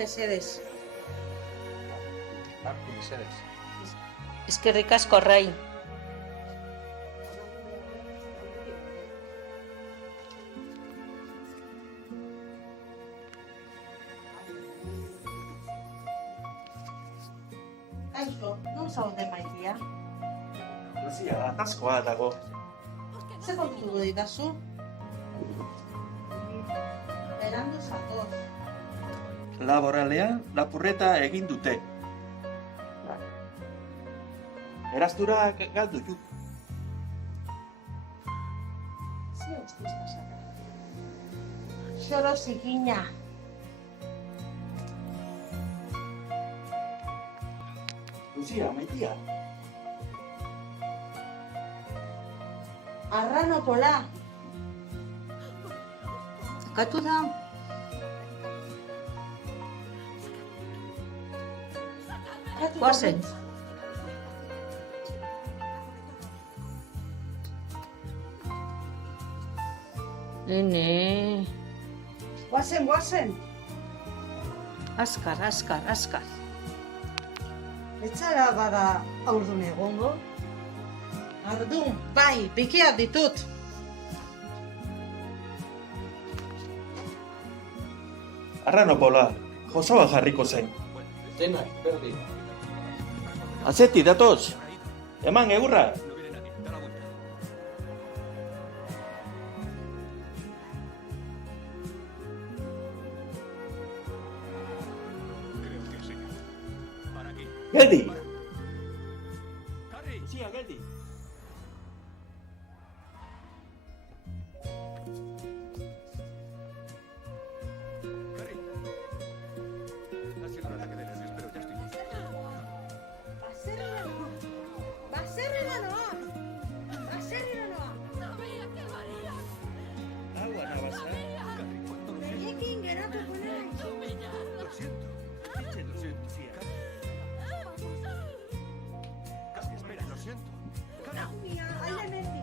mesedes. Hartu mesedez. Eskerrik asko, Rai. Kaixo, non zaude maitia? Luzia, askoa dago. Ze kontu didazu? Berandu zatoz. Laboralean lapurreta egin dute. Eraztura galdu ju. Ze ustuzta zara. Xoro zikina. Luzia, maitia. Arranopola. Zakatu da? Guazen. Nene. Guazen. Azkar. Etzara bada aurdun egongo? Ardun, bai, bikiak ditut. Arranopola, Josoa jarriko zen. Denak, berdin. Atzeti, datoz. Eman, egurra. Geldi! Luzia, geldi! Baserrira noa! Agua, nabasa. Beriekin geratuko naiz. Lo siento, Luzia. Espera, lo siento. Mia, haile mendi.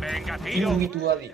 Venga, Hiru gitu adi.